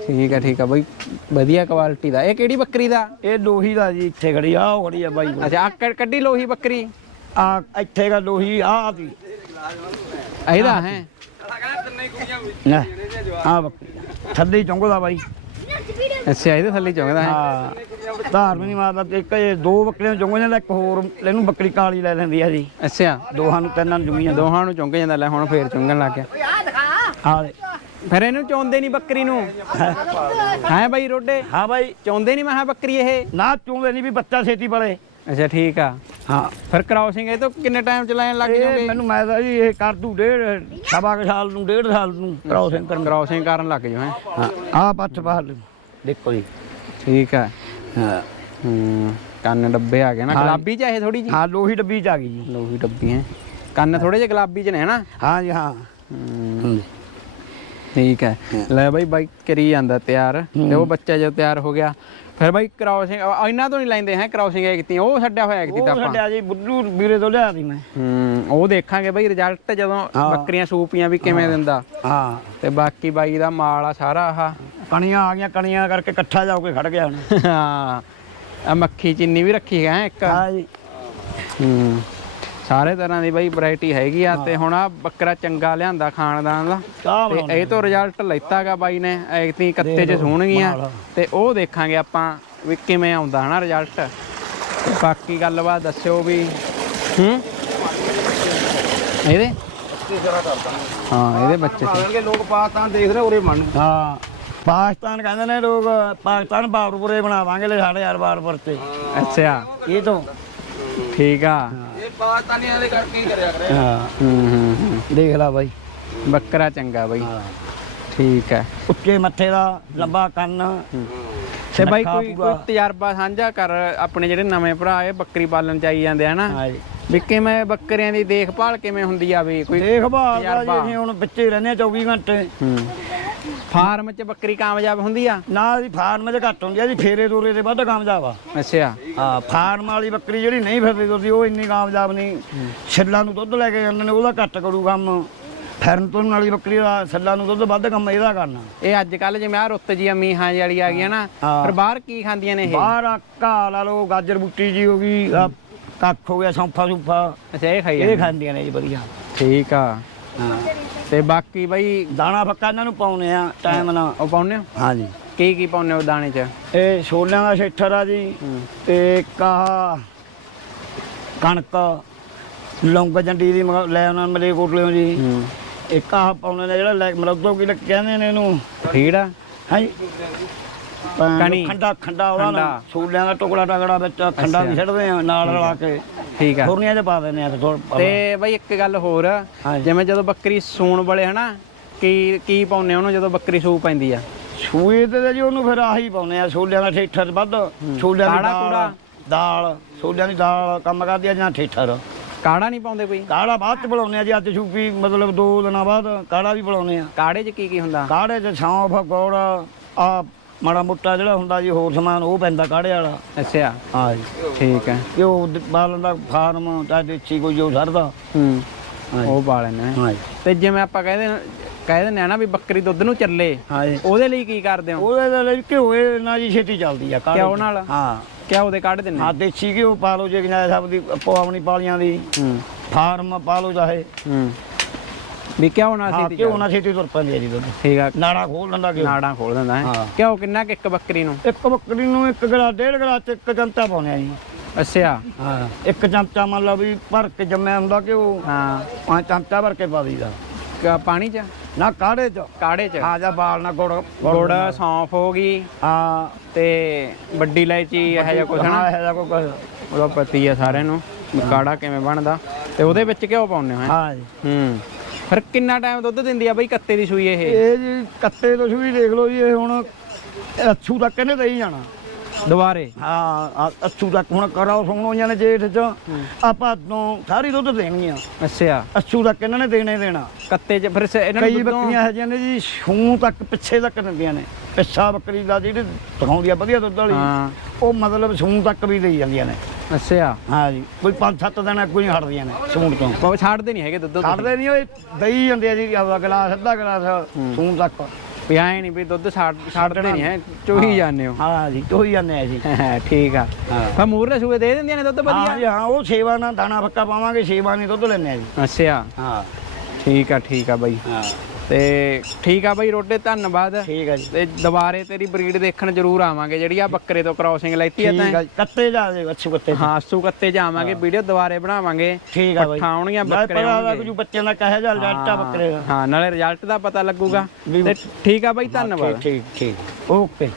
ਠੀਕ ਆ ਠੀਕ ਆ ਬਾਈ ਵਧੀਆ ਕੁਆਲਿਟੀ ਦਾ। ਇਹ ਕਿਹੜੀ ਬੱਕਰੀ ਦਾ? ਇਹ ਲੋਹੀ ਦਾ ਜੀ ਇੱਥੇ ਖੜੀ ਆ ਉਹ ਖੜੀ ਆ ਬਾਈ ਕੋਲ। ਅੱਛਾ ਆ ਕੱਢੀ ਲੋਹੀ ਬੱਕਰੀ? ਆ ਇੱਥੇ ਦਾ ਲੋਹੀ ਆ ਦੀ ਇਹਦਾ ਹੈ? ਨਾ ਆ ਬੱਕਰੀ। ਥੱਲੇ ਚੁੰਗਦਾ ਬਾਈ। ਅੱਛਾ ਇਹਦੇ ਥੱਲੇ ਚੁੰਗਦਾ ਹੈ। ਹਾਂ। ਧਾਰ ਵੀ ਨਹੀਂ ਮਾਰਦਾ ਤੇ ਇੱਕ ਇਹ ਦੋ ਬੱਕਰੀਆਂ ਚੁੰਗ ਜਾਂਦਾ ਇੱਕ ਹੋਰ ਇਹਨੂੰ ਬੱਕਰੀ ਕਾਲੀ ਲੈ ਲੈਂਦੀ ਆ ਜੀ। ਅੱਛਾ। ਦੋਹਾਂ ਨੂੰ ਤਿੰਨਾਂ ਨੂੰ ਚੁੰਗੀ ਜਾਂਦਾ ਦੋਹਾਂ ਨੂੰ ਚੁੰਗ ਜਾਂਦਾ ਲੈ ਹੁਣ ਫੇਰ ਚੁੰਗਣ ਲੱਗ ਗਿਆ। ਹਾਂ ਦੇ। ਫਿਰ ਇਹਨੂੰ ਚੌਂਦੇ ਨਹੀਂ ਬੱਕਰੀ ਨੂੰ? ਹੈ ਬਾਈ ਰੋਡੇ? ਹਾਂ ਬਾਈ। ਚੌਂਦੇ ਨਹੀਂ ਮੈਂ ਕਿਹਾ ਬੱਕਰੀ ਇਹ? ਨਾ ਚੁੰਗਦੇ ਨਹੀਂ ਵੀ ਬੱਚਾ ਛੇਤੀ ਬੜੇ। ਅੱਛਾ ਠੀਕ ਆ। ਹਾਂ। ਫਿਰ ਕ੍ਰਾਸਿੰਗ ਇਹ ਤੋਂ ਕਿੰਨੇ ਟਾਈਮ ਚ ਲੈਣ ਲੱਗ ਜਾਓਗੇ? ਮੈਨੂੰ ਮੈਂ ਤਾਂ ਜੀ ਇਹ ਕਰ ਦੂ ਡੇਢ ਸਵਾ ਕੁ ਸਾਲ ਨੂੰ ਡੇਢ ਸਾਲ ਨੂੰ ਕਰਾਉਸਿੰਗ ਕਰਨ। ਕ੍ਰਾਸਿੰਗ ਕਰਨ ਲੱਗ ਜਾਓ ਹੈ। ਹਾਂ। ਆ ਪੱਠ ਬਾਹਰ ਦੇਖੋ ਜੀ। ਠੀਕ ਹਾਂ। ਹੂੰ। ਕੰਨ ਡੱਬੇ ਆ ਗਏ ਨਾ ਹਾਂ। ਗੁਲਾਬੀ ਚ ਇਹ ਥੋੜੀ ਜੀ ਹਾਂ ਲੋਹੀ ਡੱਬੀ ਚ ਆ ਗਈ ਜੀ। ਲੋਹੀ ਡੱਬੀ ਹੈ। ਕੰਨ ਥੋੜੇ ਜਿਹੇ ਗੁਲਾਬੀ ਚ ਨੇ ਹਨਾ? ਹਾਂ ਜੀ ਹਾਂ। ਹੂੰ, ਹੂੰ। ਠੀਕ ਹੈ। ਲੈ ਬਾਈ ਬਾਈ ਕਰੀ ਜਾਂਦਾ ਤਿਆਰ ਤੇ ਉਹ ਬੱਚਾ ਜਦੋਂ ਤਿਆਰ ਹੋ ਗਿਆ ਫਿਰ ਬਾਈ ਕ੍ਰਾਸਿੰਗ ਇਹਨਾਂ ਤੋਂ ਨਹੀਂ ਲੈਂਦੇ ਹੈ ਕ੍ਰਾਸਿੰਗ ਕੀਤੀ ਉਹ ਛੱਡਿਆ ਹੋਇਆ ਕੀਤੀ ਉਹ ਤਾਂ ਆਪਾਂ। ਛੱਡਿਆ ਜੀ ਬੁੱਧੂ ਵੀਰੇ ਤੋਂ ਲਿਆ ਸੀ ਮੈਂ। ਹੂੰ ਉਹ ਦੇਖਾਂਗੇ ਬਾਈ ਰਿਜ਼ਲਟ ਜਦੋਂ। ਬੱਕਰੀਆਂ ਸੂਪੀਆਂ ਵੀ ਕਿਵੇਂ ਦਿੰਦਾ। ਹਾਂ। ਤੇ ਬਾਕੀ ਬਾਈ ਦਾ ਮਾਲ ਆ ਸਾਰਾ ਆਹ। ਕਣੀਆਂ ਆ ਗਈਆਂ ਕਣੀਆਂ ਕਰਕੇ ਇਕੱਠਾ ਜਾ ਕੇ ਖੜ ਗਿਆ ਹੁਣ। ਹਾਂ ਆ ਮੱਖੀ ਚੀਨੀ ਵੀ ਰੱਖੀ ਹੈ ਇੱਕ। ਹਾਂ ਜੀ। ਹੂੰ ਸਾਰੇ ਤਰ੍ਹਾਂ ਦੀ ਬਾਈ ਵੈਰਾਈਟੀ ਹੈਗੀ ਆ ਤੇ ਹੁਣ ਆ ਬੱਕਰਾ ਚੰਗਾ ਲਿਆਂਦਾ ਖਾਨਦਾਨ ਦਾ। ਤੇ ਇਹ ਤੋਂ ਰਿਜ਼ਲਟ ਲੈਤਾਗਾ ਬਾਈ ਨੇ ਐਕਤੀ ਕੱਤੇ ਚ ਸੂਣਗੀਆਂ। ਮਾਲ। ਤੇ ਉਹ ਦੇਖਾਂਗੇ ਆਪਾਂ ਵੀ ਕਿਵੇਂ ਆਉਂਦਾ ਹਨਾ ਰਿਜ਼ਲਟ ਬਾਕੀ ਗੱਲਬਾਤ ਦੱਸਿਓ ਵੀ। ਹੂੰ? ਇਹਦੇ? ਹਾਂ ਇਹਦੇ ਬੱਚੇ ਲੋਕ ਪਾਕਿਸਤਾਨ ਦੇਖ ਰਹੇ ਉਰੇ ਮਨ। ਹਾਂ। ਪਾਕਿਸਤਾਨ ਕਹਿੰਦੇ ਨੇ ਲੋਕ ਪਾਕਿਸਤਾਨ ਬਾਬਰਪੁਰੇ ਬਣਾਵਾਂਗੇ ਲੈ ਸਾਡੇ ਯਾਰ ਬਾਬਰਪੁਰ ਤੇ। ਅੱਛਾ। ਇਹ ਤੋਂ। ਠੀਕ ਆ। ਇਹ ਪਾਕਿਸਤਾਨੀਆਂ ਦੇ ਕਰਕੇ ਹੀ ਕਰਿਆ ਕਰੇ ਹਾਂ ਹੂੰ ਹੂੰ ਦੇਖ ਲੈ ਬਾਈ। ਬੱਕਰਾ ਚੰਗਾ ਬਾਈ। ਹਾਂ। ਠੀਕ ਹੈ ਉੱਚੇ ਮੱਥੇ ਦਾ ਲੰਬਾ ਕੰਨ। ਤੇ ਬਾਈ ਕੋਈ ਤਜਰਬਾ ਸਾਂਝਾ ਕਰ ਆਪਣੇ ਜਿਹੜੇ ਨਵੇਂ ਭਰਾ ਇਹ ਬੱਕਰੀ ਪਾਲਣ ਚ ਆਈ ਜਾਂਦੇ ਹਨਾ? ਵੀ ਕਿਵੇਂ ਬੱਕਰੀਆਂ ਦੀ ਦੇਖਭਾਲ ਕਿਵੇਂ ਹੁੰਦੀ ਆ ਵੀ ਕੋਈ ਦੇਖ ਭਾਲ ਦਾ ਜੀ। ਅਸੀਂ ਹੁਣ ਬੱਚੇ ਰਹਿੰਦੇ ਆ 24 ਘੰਟੇ। ਹੂੰ। ਫਾਰਮ ਚ ਬੱਕਰੀ ਕਾਮਯਾਬ ਹੁੰਦੀ ਆ? ਨਾ ਦੀ ਫਾਰਮ 'ਚ ਘੱਟ ਹੁੰਦੀ ਆ ਜੀ ਫੇਰੇ ਤੋਰੇ ਤੇ ਵੱਧ ਕਾਮਯਾਬ ਆ। ਅੱਛਾ। ਹਾਂ ਫਾਰਮ ਵਾਲੀ ਬੱਕਰੀ ਜਿਹੜੀ ਨਹੀਂ ਫਿਰਦੀ ਤੁਰਦੀ ਉਹ ਇੰਨੀ ਕਾਮਯਾਬ ਨਹੀਂ। ਛੱਲਾਂ ਨੂੰ ਦੁੱਧ ਲੈ ਕੇ ਜਾਂਦੇ ਨੇ ਉਹਦਾ ਘੱਟ ਕਰੂ ਕੰਮ। ਫਿਰਨ ਤੁਰਨ ਵਾਲੀ ਬੱਕਰੀ ਦਾ ਛੱਲਾਂ ਨੂੰ ਦੁੱਧ ਵੱਧ ਕੰਮ ਇਹਦਾ ਕਰਨਾ। ਇਹ ਅੱਜ ਕੱਲ ਜਿਵੇਂ ਆ ਰੁੱਤ ਜੀ ਮੀਹਾਂ ਵਾਲੀ ਆ ਗਈਆਂ ਨਾ। ਪਰ ਬਾਹਰ ਕੀ ਖਾਂਦੀਆਂ ਨੇ ਇਹ? ਬਾਹਰ ਆ ਘਾਹ ਲਾ ਲਓ ਗਾਜਰ ਬੂਟੀ ਜੀ ਹੋ ਗਈ ਕੱਖ ਹੋ ਗਿਆ ਸੌਂਫਾ ਸੁੰਫਾ। ਅੱਛਾ ਇਹ ਖਾਈ ਇਹ ਜਾਂਦੇ ਖਾਂਦੀਆਂ ਨੇ ਜੀ ਵਧੀਆ। ਠੀਕ ਆ। ਹਾਂ। ਤੇ ਬਾਕੀ ਬਾਈ ਦਾਣਾ ਫੱਕਾ ਇਹਨਾਂ ਨੂੰ ਪਾਉਨੇ ਆ ਟਾਈਮ ਨਾਲ। ਉਹ ਪਾਉਨੇ ਹੋ? ਹਾਂਜੀ। ਕੀ ਕੀ ਪਾਉਨੇ ਹੋ ਦਾਣੇ ਚ? ਇਹ ਛੋਲਿਆਂ ਦਾ ਛੇਠਰ ਆ ਜੀ ਹੂੰ। ਤੇ ਕਾਹ ਕਣਕ ਲੌਂਗ ਜੰਡੀ ਦੀ ਮੰਗਾ- ਲੈ ਉਹਨਾਂ ਮਲੇ ਕੋਟਲਿਓ ਜੀ। ਹੂੰ। ਇੱਕ ਆਹ ਪਾਉਣੇ ਨੇ ਜਿਹੜਾ ਲੈ ਮਰਦੋ ਕੀ ਲੱਗ- ਕਹਿੰਦੇ ਨੇ ਇਹਨੂੰ। ਫੀਡ ਆ? ਹਾਂਜੀ। ਕਣੀ। ਖੰਡਾ ਖੰਡਾ ਉਹਦਾ ਨਾ ਖੰਡਾ। ਛੋਲਿਆਂ ਦਾ ਟੁਕੜਾ ਟਕੜਾ ਵਿੱਚ ਖੰਡਾ ਵੀ ਛੱਡਦੇ ਆ ਨਾਲ ਰਲਾ ਕੇ ਠੀਕ ਆ ਫੁਰਨੀਆਂ 'ਚ ਪਾ ਦਿੰਦੇ ਆ ਤੇ ਥੋੜ੍ਹਾ- ਤੇ ਬਾਈ ਇੱਕ ਗੱਲ ਹੋਰ ਹਾਂਜੀ। ਜਿਵੇਂ ਜਦੋਂ ਬੱਕਰੀ ਸੂਣ ਵਾਲੇ ਹਨਾ ਕੀ ਕੀ ਪਾਉਨੇ ਉਹਨੂੰ ਜਦੋਂ ਬੱਕਰੀ ਸੂ ਪੈਂਦੀ ਆ ਸੂਏ ਤੇ ਤਾਂ ਜੀ ਉਹਨੂੰ ਫਿਰ ਆਹੀ ਪਾਉਂਦੇ ਆ ਛੋਲਿਆਂ ਦਾ ਠੇਠਰ ਵੱਧ ਛੋਲਿਆਂ ਦੀ ਕਾੜਾ ਦਾਲ? ਦਾਲ ਛੋਲਿਆਂ ਦੀ ਦਾਲ ਕੰਮ ਕਰਦੀ ਆ ਜਾਂ ਠੇਠਰ ਕਾੜਾ ਨਹੀਂ ਪਾਉਂਦੇ ਕੋਈ ਕਾੜਾ ਬਾਅਦ ਚ ਬਣਾਉਂਦੇ ਆ ਜੀ ਅੱਜ ਛੂਪੀ ਮਤਲਬ ਦੋ ਦਿਨਾਂ ਬਾਅਦ ਕਾੜਾ ਵੀ ਬਣਾਉਂਦੇ ਆ ਕਾੜੇ 'ਚ ਕੀ ਕੀ ਹੁੰਦਾ ਕਾੜੇ ਚ ਸੌਂਫ ਗੁੜ ਆ ਮਾੜਾ ਮੋਟਾ ਜਿਹੜਾ ਹੁੰਦਾ ਜੀ ਹੋਰ ਸਮਾਨ ਉਹ ਪੈਂਦਾ ਕਾੜੇ ਵਾਲਾ। ਅੱਛਾ। ਹਾਂ ਜੀ। ਠੀਕ ਹੈ। ਘਿਓ ਦ- ਬਾਲਣ ਦਾ ਫਾਰਮ ਤਾਂ ਦੇਸੀ ਕੋਈ ਜੋ ਸਰਦਾ। ਹੂੰ। ਉਹ ਪਾ ਲੈਣੇ ਹਾਂ ਜੀ। ਤੇ ਜਿਵੇਂ ਆਪਾਂ ਕਹਿੰਦੇ ਕਹਿ ਦਿੰਦੇ ਆ ਨਾ ਵੀ ਬੱਕਰੀ ਦੁੱਧ ਨੂੰ ਚੱਲੇ। ਹਾਂ ਜੀ। ਉਹਦੇ ਲਈ ਕੀ ਕਰਦੇ ਹੋ? ਉਹਦੇ ਦੇ ਲਈ ਘਿਓ ਇਹ ਨਾ ਜੀ ਛੇਤੀ ਚੱਲਦੀ ਆ ਕਾੜੇ ਘਿਓ। ਨਾਲ? ਹਾਂ। ਕਿਆ ਉਹਦੇ ਕੱਢ ਦਿੰਨੇ ਹਾਂ ਦੇਸੀ ਘਿਓ ਪਾ ਲਓ ਜੇ ਕਿਨਾਂ ਸਭ ਦੀ ਪਵਾਵਣੀ ਪਾਲੀਆਂ ਦੀ। ਹੂੰ। ਫਾਰਮ ਪਾ ਲਓ ਚਾਹੇ। ਹੂੰ। ਵੀ ਕਿਉਂ ਨਾ ਹਾਂ ਸੀ ਘਿਓ ਨਾਲ ਛੇਤੀ ਤੁਰ ਪੈਂਦੀ ਆ ਜੀ ਦੁੱਧ ਠੀਕ ਆ। ਨਾੜਾ ਖੋਲ ਦਿੰਦਾ ਘਿਓ ਨਾੜਾਂ ਖੋਲ ਦਿੰਦਾ ਹੈ। ਹਾਂ। ਕਿਉਂ ਕਿੰਨਾ ਕਿ ਇੱਕ ਬੱਕਰੀ ਨੂੰ? ਇੱਕ ਬੱਕਰੀ ਨੂੰ ਇੱਕ ਗਲਾ ਡੇਢ ਗਲਾ ਤੇ ਇੱਕ ਚਮਚਾ ਪਾਉਂਦੇ ਆ ਜੀ। ਅੱਛਾ। ਹਾਂ ਇੱਕ ਚਮਚਾ ਮੰਨ ਲਓ ਵੀ ਭਰ ਕੇ ਜੰਮਿਆ ਹੁੰਦਾ ਕਿ ਉਹ ਹਾਂ। ਪੰਜ ਚਮਚਾ ਭਰ ਕੇ ਪਾ ਦਈਦਾ ਕ- ਪਾਣੀ 'ਚ? ਨਾ ਕਾੜੇ ਚ। ਕਾੜੇ 'ਚ? ਹਾਂ ਜਾਂ ਬਾਲ ਨਾ ਗੁੜ ਗੁੜ ਸੌਂਫ ਹੋ ਗਈ। ਹਾਂ। ਤੇ ਵੱਡੀ ਇਲਾਇਚੀ ਇਹੋ ਜਿਹਾ ਕੁਛ ਨਾ ਇਹ ਜਿਹਾ ਕੁਛ। ਉਹਦਾ ਪਤੀ ਆ ਸਾਰਿਆਂ ਨੂੰ ਵੀ ਕਾੜਾ ਕਿਵੇਂ ਬਣਦਾ। ਤੇ ਉਹਦੇ ਵਿੱਚ ਕਿਉਂ ਪਾਉਂਦੇ ਹੋ ਹੈਂ? ਹਾਂ ਜੀ। ਹੂੰ। ਫਿਰ ਕਿੰਨਾ ਟਾਈਮ ਦੁੱਧ ਦਿੰਦੀ ਆ ਬਈ ਕੱਤੇ ਦੀ ਸੂਈ ਇਹ? ਇਹ ਜੀ ਕੱਤੇ ਤੋਂ ਸੂਈ ਦੇਖ ਲਓ ਜੀ, ਇਹ ਹੁਣ ਅੱਛੂ ਤੱਕ ਇਹਨੇ ਦੇਈ ਜਾਣਾ। ਦੁਬਾਰੇ। ਹਾਂ ਆ ਅੱਛੂ ਤੱਕ ਹੁਣ ਕਰਾਓ ਸੋਣੋਈਆਂ ਨੇ ਜੇਠ ਚ। ਆਪਾਂ ਤੋਂ ਸਾਰੀ ਦੁੱਧ ਦੇਣਗੀਆਂ। ਅੱਛਾ। ਅੱਛੂ ਤੱਕ ਇਹਨਾਂ ਨੇ ਦੇਣੇ ਦੇਣਾ। ਕੱਤੇ 'ਚ ਫਿਰ ਸ- ਇਹਨਾਂ ਨੂੰ ਕਈ ਦੁੱਧੋਂ- ਬੱਕਰੀਆਂ ਜਿਹੀਆਂ ਨੇ ਜੀ ਛੂ ਤੱਕ ਪਿੱਛੇ ਤੱਕ ਦਿੰਦੀਆਂ ਨੇ। ਪਿੱਛਾ ਬੱਕਰੀ ਦਾ ਜਿਹੜੀ ਦਿਖਾਉਂਦੀ ਆ ਵਧੀਆ ਦੁੱਧ ਵਾਲੀ। ਹਾਂ। ਉਹ ਮਤਲਬ ਛੂ ਤੱਕ ਵੀ ਦੇਈ ਜਾਂਦੀਆਂ ਨੇ। ਅੱਛਾ। ਹਾਂ ਜੀ ਕੋਈ 5-7 ਦਿਨ ਅੱਗੋਂ ਹੀ ਹਟਦੀਆਂ ਨੇ ਛੂਣ ਤੋਂ। ਉਹ ਛੱਡਦੇ ਨਹੀਂ ਹੈਗੇ ਦੁੱਧ ਤੁਸੀਂ। ਛੱਡਦੇ ਨਹੀਂ ਉਹ ਦੇਈ ਜਾਂਦੇ ਆ ਜੀ ਗਲਾਸ ਅੱਧਾ ਗਲਾਸ ਛੂ ਤੱਕ। ਵੀ ਐ ਨਹੀਂ ਵੀ ਦੁੱਧ ਛੱਡ ਛੱਡਦੇ ਨਹੀਂ ਹੈ ਚੋਹੀ ਜਾਂਦੇ ਹੋ। ਹਾਂ ਜੀ ਤੋਈ ਜਾਂਦੇ ਆ ਜੀ। ਠੀਕ ਆ। ਹਾਂ। ਫਿਰ ਮੂਰਲੇ ਸੂਏ ਦੇ ਦਿੰਦੀਆਂ ਨੇ ਦੁੱਧ ਹਾਂ ਵਧੀਆ ਜੀ ਹਾਂ ਉਹ ਸੇਵਾ ਨਾਲ ਦਾਣਾ ਫੱਕਾ ਪਾਵਾਂਗੇ ਸੇਵਾ ਨਹੀਂ ਦੁੱਧ ਲੈਣੇ ਆ ਜੀ। ਅੱਛਾ। ਹਾਂ। ਠੀਕ ਆ ਠੀਕ ਆ ਬਾਈ। ਹਾਂ। ਤੇ ਠੀਕ ਆ ਬਾਈ ਰੋਡੇ ਧੰਨਵਾਦ। ਠੀਕ ਹੈ ਜੀ। ਤੇ ਦੁਬਾਰੇ ਤੇਰੀ ਬਰੀਡ ਦੇਖਣ ਜ਼ਰੂਰ ਆਵਾਂਗੇ ਜਿਹੜੀ ਆ ਬੱਕਰੇ ਤੋਂ ਕ੍ਰਾਸਿੰਗ ਲੈਤੀ ਆ ਠੀਕ ਤੈਂ। ਹੈ ਜੀ। ਕੱਤੇ ਜਾ ਦੇ ਅੱਛੂ ਕੱਤੇ ਹਾਂ ਆਸੂ ਕੱਤੇ ਜਾਵਾਂਗੇ ਵੀਡੀਓ ਦੁਬਾਰੇ ਬਣਾਵਾਂਗੇ। ਠੀਕ ਆ ਬਾਈ। ਪੱਠਾ ਆਉਣਗੀਆਂ ਨਾਲੇ ਬੱਕਰੇ ਪਤਾ ਲੱਗ ਜੂ ਬੱਚਿਆਂ ਦਾ ਕਹੇ ਜਾ ਲੱਟਾ ਬੱਕਰੇ ਦਾ। ਹਾਂ ਨਾਲੇ ਰਿਜ਼ਲਟ ਦਾ ਪਤਾ ਲੱਗੂਗਾ। ਵੀ- ਤੇ ਠੀਕ ਆ ਬਾਈ ਧੰਨਵਾਦ। ਠੀਕ ਠੀਕ ਠੀਕ। ਓਕੇ।